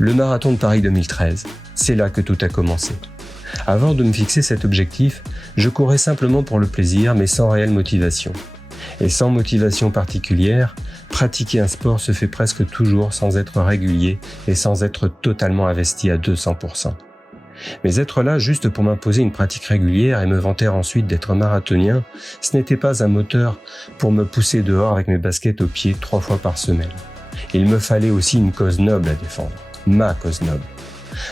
Le marathon de Paris 2013, c'est là que tout a commencé. Avant de me fixer cet objectif, je courais simplement pour le plaisir, mais sans réelle motivation. Et sans motivation particulière, pratiquer un sport se fait presque toujours sans être régulier et sans être totalement investi à 200%. Mais être là juste pour m'imposer une pratique régulière et me vanter ensuite d'être marathonien, ce n'était pas un moteur pour me pousser dehors avec mes baskets aux pieds 3 fois par semaine. Il me fallait aussi une cause noble à défendre, ma cause noble.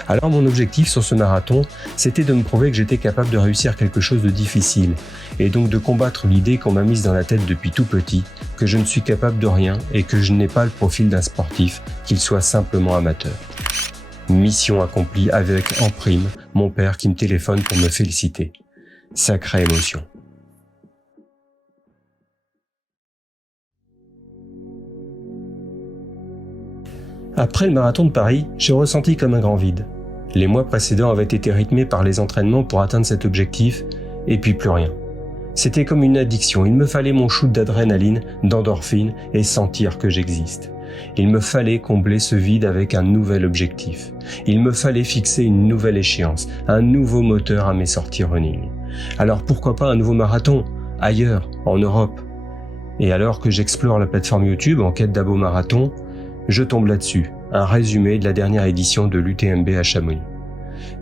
Alors mon objectif sur ce marathon, c'était de me prouver que j'étais capable de réussir quelque chose de difficile, et donc de combattre l'idée qu'on m'a mise dans la tête depuis tout petit, que je ne suis capable de rien et que je n'ai pas le profil d'un sportif, qu'il soit simplement amateur. Mission accomplie avec en prime mon père qui me téléphone pour me féliciter. Sacrée émotion. Après le marathon de Paris, j'ai ressenti comme un grand vide. Les mois précédents avaient été rythmés par les entraînements pour atteindre cet objectif, et puis plus rien. C'était comme une addiction, il me fallait mon shoot d'adrénaline, d'endorphine et sentir que j'existe. Il me fallait combler ce vide avec un nouvel objectif. Il me fallait fixer une nouvelle échéance, un nouveau moteur à mes sorties running. Alors pourquoi pas un nouveau marathon, ailleurs, en Europe? Et alors que j'explore la plateforme YouTube en quête d'abo marathon, je tombe là-dessus, un résumé de la dernière édition de l'UTMB à Chamonix.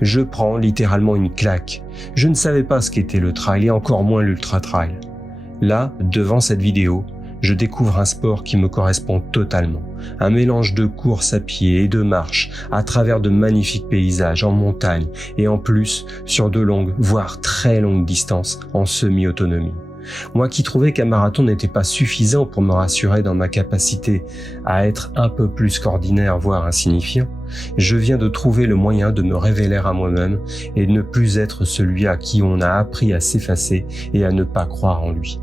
Je prends littéralement une claque. Je ne savais pas ce qu'était le trail et encore moins l'ultra trail. Là, devant cette vidéo, je découvre un sport qui me correspond totalement. Un mélange de course à pied et de marche à travers de magnifiques paysages en montagne et en plus sur de longues, voire très longues distances en semi-autonomie. Moi qui trouvais qu'un marathon n'était pas suffisant pour me rassurer dans ma capacité à être un peu plus qu'ordinaire, voire insignifiant, je viens de trouver le moyen de me révéler à moi-même et de ne plus être celui à qui on a appris à s'effacer et à ne pas croire en lui.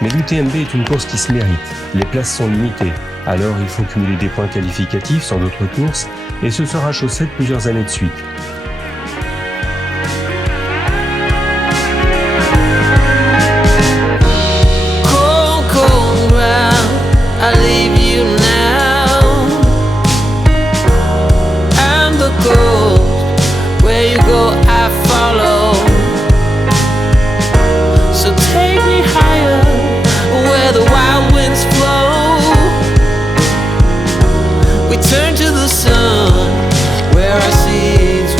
Mais l'UTMB est une course qui se mérite, les places sont limitées, alors il faut cumuler des points qualificatifs sur d'autres courses, et ce sera chose faite plusieurs années de suite. Cold, cold ground, I leave you now. And the coast, where you go I follow. So take me higher, where the wild winds flow. We turn to the sun, where our seeds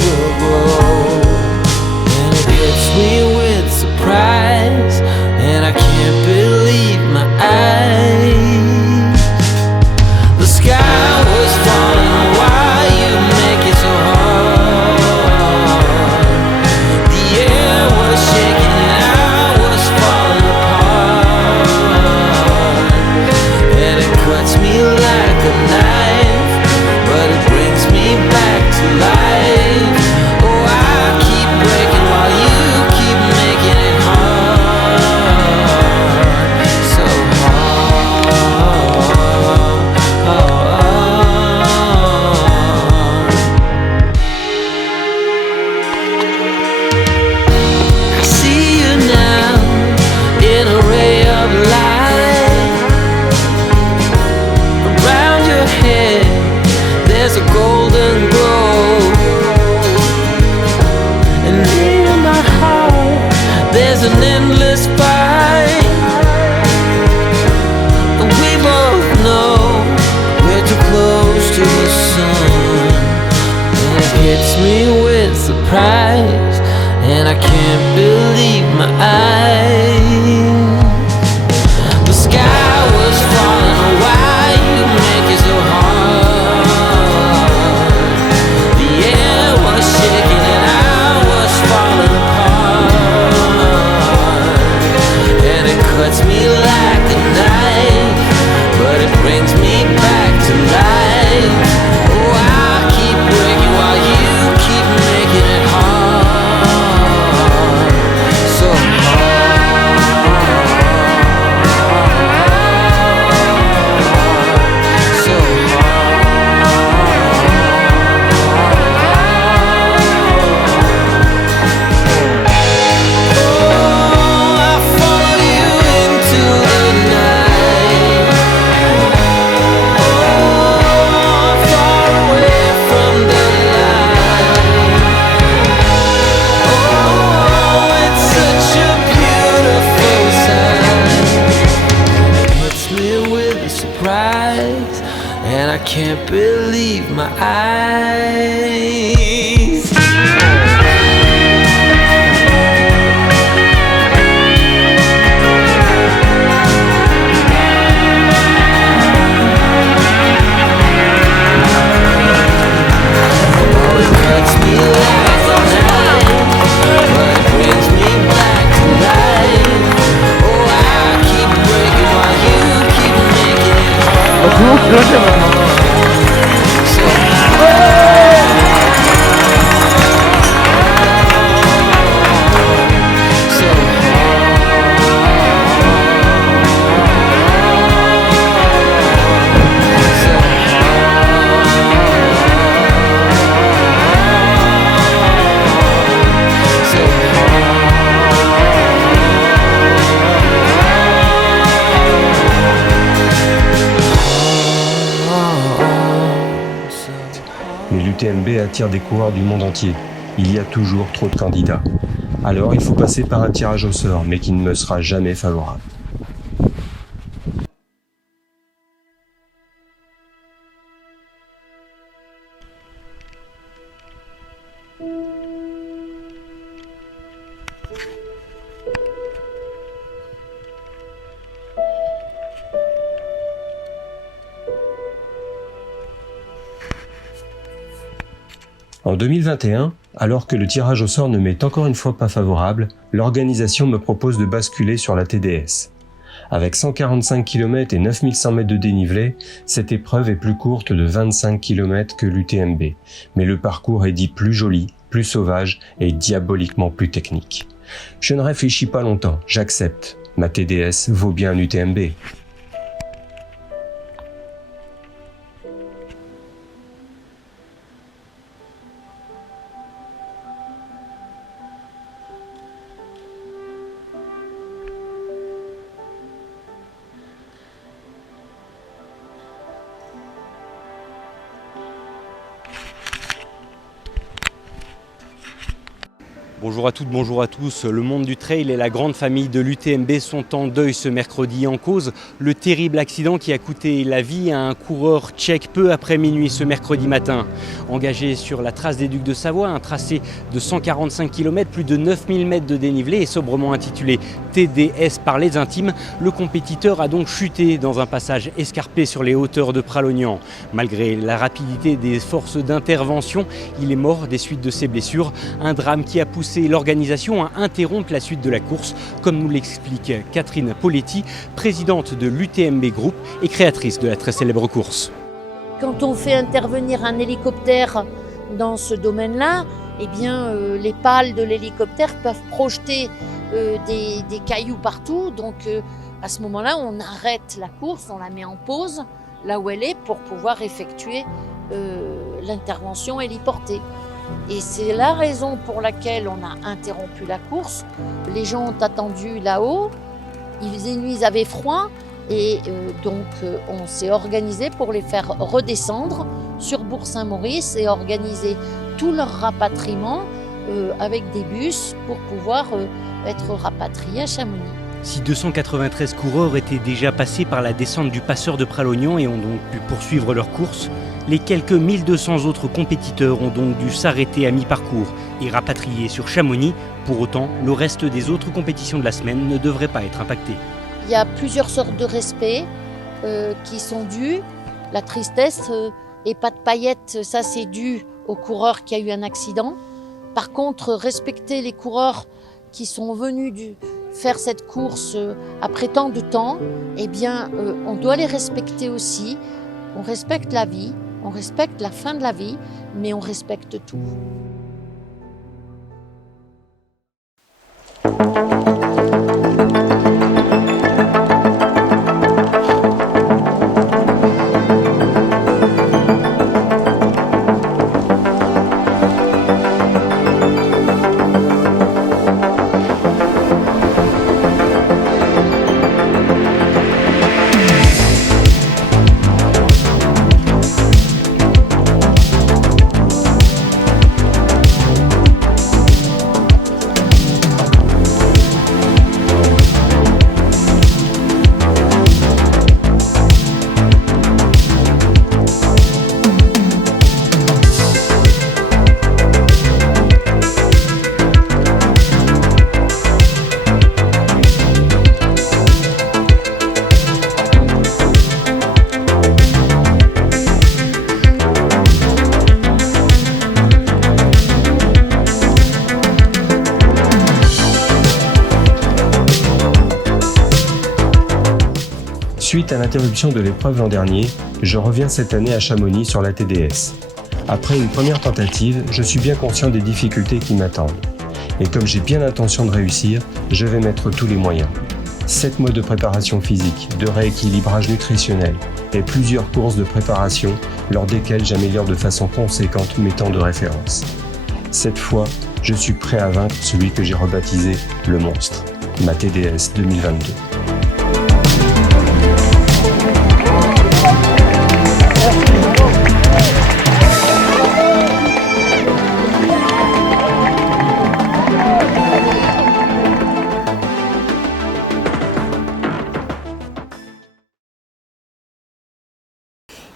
but it brings me back to life. Oh, I keep breaking while you keep making it hard. So and I can't believe my eyes. Oh, it cuts me like a knife, but it brings me back to life. Oh, I keep breaking while you keep making it hard. Mais l'UTMB attire des coureurs du monde entier. Il y a toujours trop de candidats. Alors il faut passer par un tirage au sort, mais qui ne me sera jamais favorable. En 2021, alors que le tirage au sort ne m'est encore une fois pas favorable, l'organisation me propose de basculer sur la TDS. Avec 145 km et 9100 mètres de dénivelé, cette épreuve est plus courte de 25 km que l'UTMB, mais le parcours est dit plus joli, plus sauvage et diaboliquement plus technique. Je ne réfléchis pas longtemps, j'accepte. Ma TDS vaut bien un UTMB. Bonjour à toutes, bonjour à tous. Le monde du trail et la grande famille de l'UTMB sont en deuil ce mercredi. En cause, le terrible accident qui a coûté la vie à un coureur tchèque peu après minuit ce mercredi matin. Engagé sur la trace des Ducs de Savoie, un tracé de 145 km, plus de 9000 mètres de dénivelé et sobrement intitulé TDS par les intimes, le compétiteur a donc chuté dans un passage escarpé sur les hauteurs de Pralognan. Malgré la rapidité des forces d'intervention, il est mort des suites de ses blessures. Un drame qui a poussé l'organisation à interrompre la suite de la course, comme nous l'explique Catherine Poletti, présidente de l'UTMB Group et créatrice de la très célèbre course. Quand on fait intervenir un hélicoptère dans ce domaine-là, eh bien, les pales de l'hélicoptère peuvent projeter des cailloux partout. Donc, à ce moment-là, on arrête la course, on la met en pause, là où elle est, pour pouvoir effectuer l'intervention héliportée. Et c'est la raison pour laquelle on a interrompu la course. Les gens ont attendu là-haut, il faisait nuit, ils avaient froid, et donc on s'est organisé pour les faire redescendre sur Bourg-Saint-Maurice et organiser tout leur rapatriement avec des bus pour pouvoir être rapatriés à Chamonix. Si 293 coureurs étaient déjà passés par la descente du passeur de Pralognan et ont donc pu poursuivre leur course, les quelques 1200 autres compétiteurs ont donc dû s'arrêter à mi-parcours et rapatrier sur Chamonix. Pour autant, le reste des autres compétitions de la semaine ne devrait pas être impacté. Il y a plusieurs sortes de respect qui sont dus. La tristesse et pas de paillettes, ça c'est dû au coureur qui a eu un accident. Par contre, respecter les coureurs qui sont venus faire cette course après tant de temps, eh bien, on doit les respecter aussi. On respecte la vie, on respecte la fin de la vie, mais on respecte tout. Suite à l'interruption de l'épreuve l'an dernier, je reviens cette année à Chamonix sur la TDS. Après une première tentative, je suis bien conscient des difficultés qui m'attendent. Et comme j'ai bien l'intention de réussir, je vais mettre tous les moyens. 7 mois de préparation physique, de rééquilibrage nutritionnel et plusieurs courses de préparation lors desquelles j'améliore de façon conséquente mes temps de référence. Cette fois, je suis prêt à vaincre celui que j'ai rebaptisé le monstre, ma TDS 2022.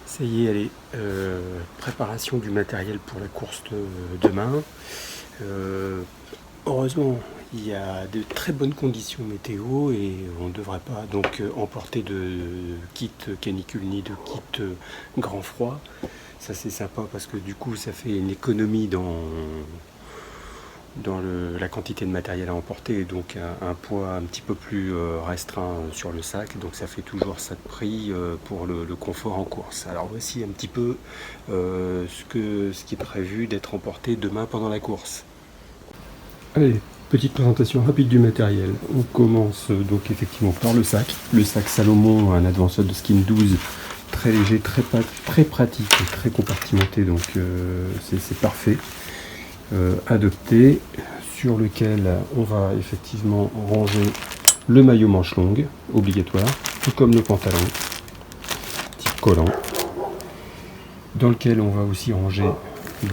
Ça y est, allez, préparation du matériel pour la course de demain. Heureusement, il y a de très bonnes conditions météo et on ne devrait pas donc emporter de kit canicule ni de kit grand froid. Ça c'est sympa parce que du coup ça fait une économie dans la quantité de matériel à emporter, donc un poids un petit peu plus restreint sur le sac, donc ça fait toujours ça de prix pour le confort en course. Alors voici un petit peu ce qui est prévu d'être emporté demain pendant la course. Allez, petite présentation rapide du matériel. On commence donc effectivement par le sac Salomon, un Advanced de Skin 12, très léger, très pratique et très compartimenté, donc c'est parfait. Adopté, sur lequel on va effectivement ranger le maillot manche longue, obligatoire, tout comme le pantalon, type collant, dans lequel on va aussi ranger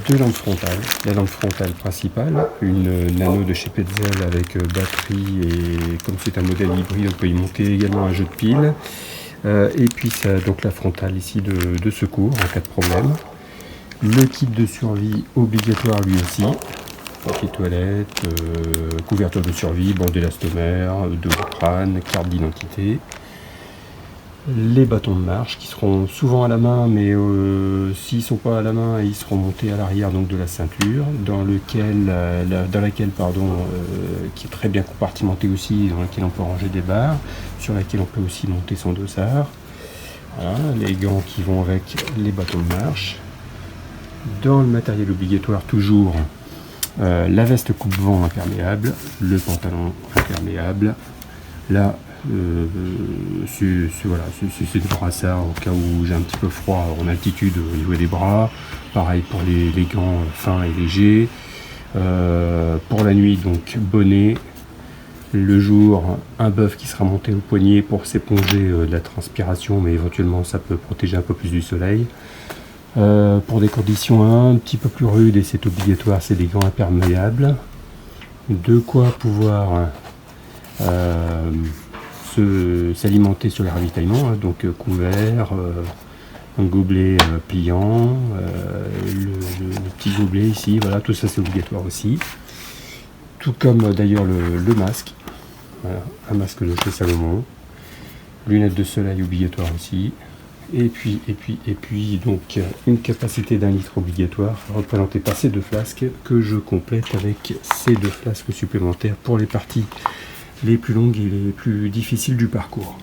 deux lampes frontales. La lampe frontale principale, une nano de chez Petzl avec batterie, et comme c'est un modèle hybride, on peut y monter également un jeu de piles. Et puis ça, donc la frontale ici de secours en cas de problème. Le kit de survie obligatoire lui aussi, papier toilette, couverture de survie, bande élastomère, Doliprane, carte d'identité. Les bâtons de marche qui seront souvent à la main, mais s'ils ne sont pas à la main, ils seront montés à l'arrière donc de la ceinture, dans laquelle qui est très bien compartimentée aussi, dans laquelle on peut ranger des barres, sur laquelle on peut aussi monter son dossard. Voilà, les gants qui vont avec les bâtons de marche. Dans le matériel obligatoire, toujours la veste coupe-vent imperméable, le pantalon imperméable. Là, c'est le brassard au cas où j'ai un petit peu froid en altitude au niveau des bras. Pareil pour les gants fins et légers. Pour la nuit, donc bonnet. Le jour, un bœuf qui sera monté au poignet pour s'éponger de la transpiration, mais éventuellement ça peut protéger un peu plus du soleil. Pour des conditions un petit peu plus rudes, et c'est obligatoire, c'est des gants imperméables. De quoi pouvoir s'alimenter sur les ravitaillements, donc couvert, un gobelet pliant, le petit gobelet ici, voilà, tout ça c'est obligatoire aussi. Tout comme d'ailleurs le masque, voilà, un masque de chez Salomon, lunettes de soleil obligatoire aussi. Et puis donc une capacité d'1 litre obligatoire représentée par ces deux flasques que je complète avec ces deux flasques supplémentaires pour les parties les plus longues et les plus difficiles du parcours.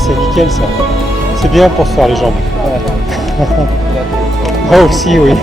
c'est nickel ça. C'est bien pour se faire les jambes. Moi aussi, oui.